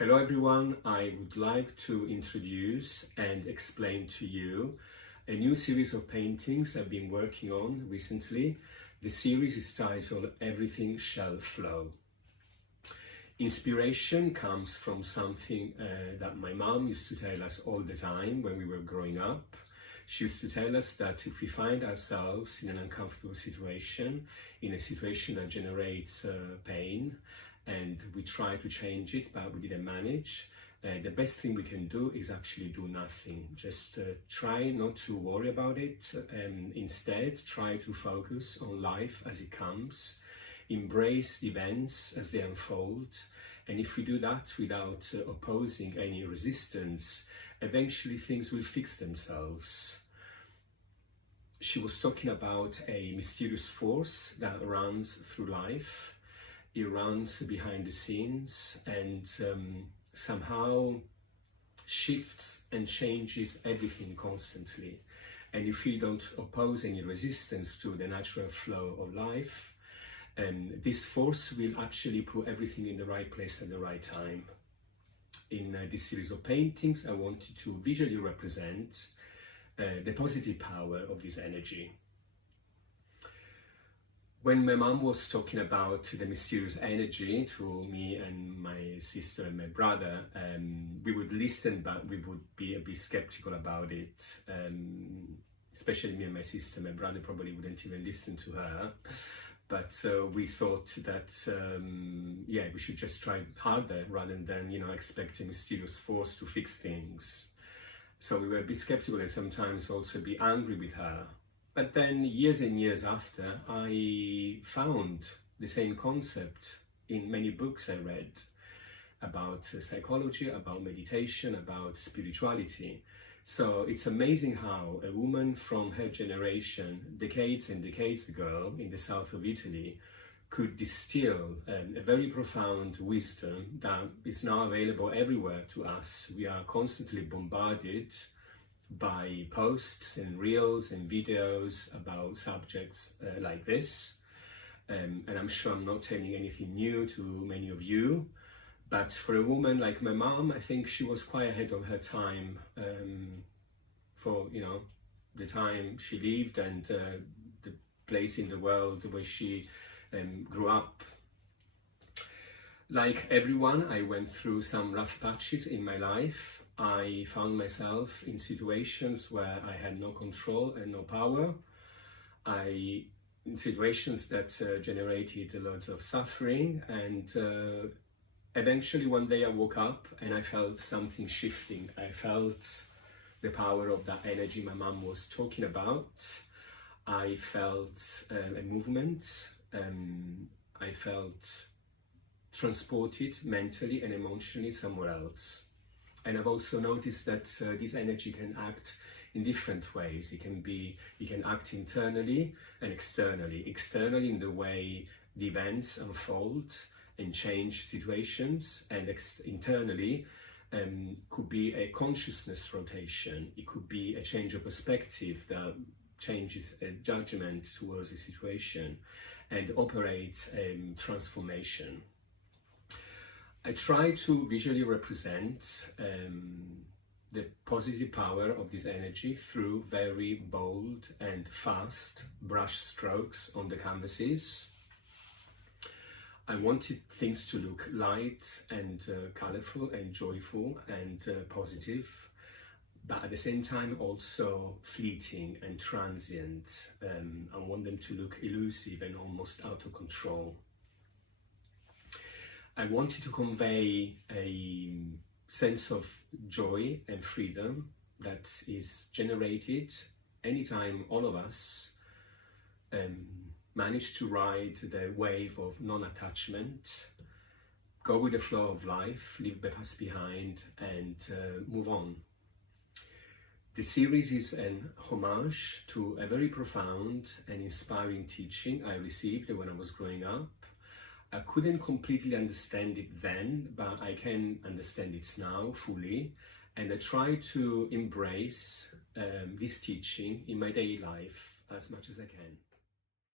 Hello everyone, I would like to introduce and explain to you a new series of paintings I've been working on recently. The series is titled Everything Shall Flow. Inspiration comes from something that my mom used to tell us all the time when we were growing up. She used to tell us that if we find ourselves in an uncomfortable situation, in a situation that generates pain, and we try to change it but we didn't manage, the best thing we can do is actually do nothing. Just try not to worry about it, and instead try to focus on life as it comes, embrace events as they unfold, and if we do that without opposing any resistance, eventually things will fix themselves. She was talking about a mysterious force that runs through life. It runs behind the scenes and somehow shifts and changes everything constantly. And if we don't oppose any resistance to the natural flow of life, this force will actually put everything in the right place at the right time. In this series of paintings, I wanted to visually represent the positive power of this energy. When my mom was talking about the mysterious energy to me and my sister and my brother, we would listen, but we would be a bit skeptical about it. Especially me and my sister. My brother probably wouldn't even listen to her. But we thought that, yeah, we should just try harder rather than, expect a mysterious force to fix things. So we were a bit skeptical and sometimes also a bit angry with her. But then years and years after, I found the same concept in many books I read about psychology, about meditation, about spirituality. So it's amazing how a woman from her generation, decades and decades ago in the south of Italy, could distill a very profound wisdom that is now available everywhere to us. We are constantly bombarded by posts and reels and videos about subjects like this. And I'm sure I'm not telling anything new to many of you, but for a woman like my mom, I think she was quite ahead of her time for, the time she lived and the place in the world where she grew up. Like everyone, I went through some rough patches in my life. I found myself in situations where I had no control and no power. In situations that generated a lot of suffering, and eventually one day I woke up and I felt something shifting. I felt the power of that energy my mom was talking about. I felt a movement. I felt transported mentally and emotionally somewhere else. And I've also noticed that this energy can act in different ways. It can act internally and externally. Externally in the way the events unfold and change situations, and internally could be a consciousness rotation. It could be a change of perspective that changes a judgment towards a situation and operates transformation. I try to visually represent the positive power of this energy through very bold and fast brush strokes on the canvases. I wanted things to look light and colorful and joyful and positive, but at the same time also fleeting and transient. I want them to look elusive and almost out of control. I wanted to convey a sense of joy and freedom that is generated anytime all of us manage to ride the wave of non-attachment, go with the flow of life, leave the past behind, and move on. The series is an homage to a very profound and inspiring teaching I received when I was growing up. I couldn't completely understand it then, but I can understand it now fully, and I try to embrace this teaching in my daily life as much as I can.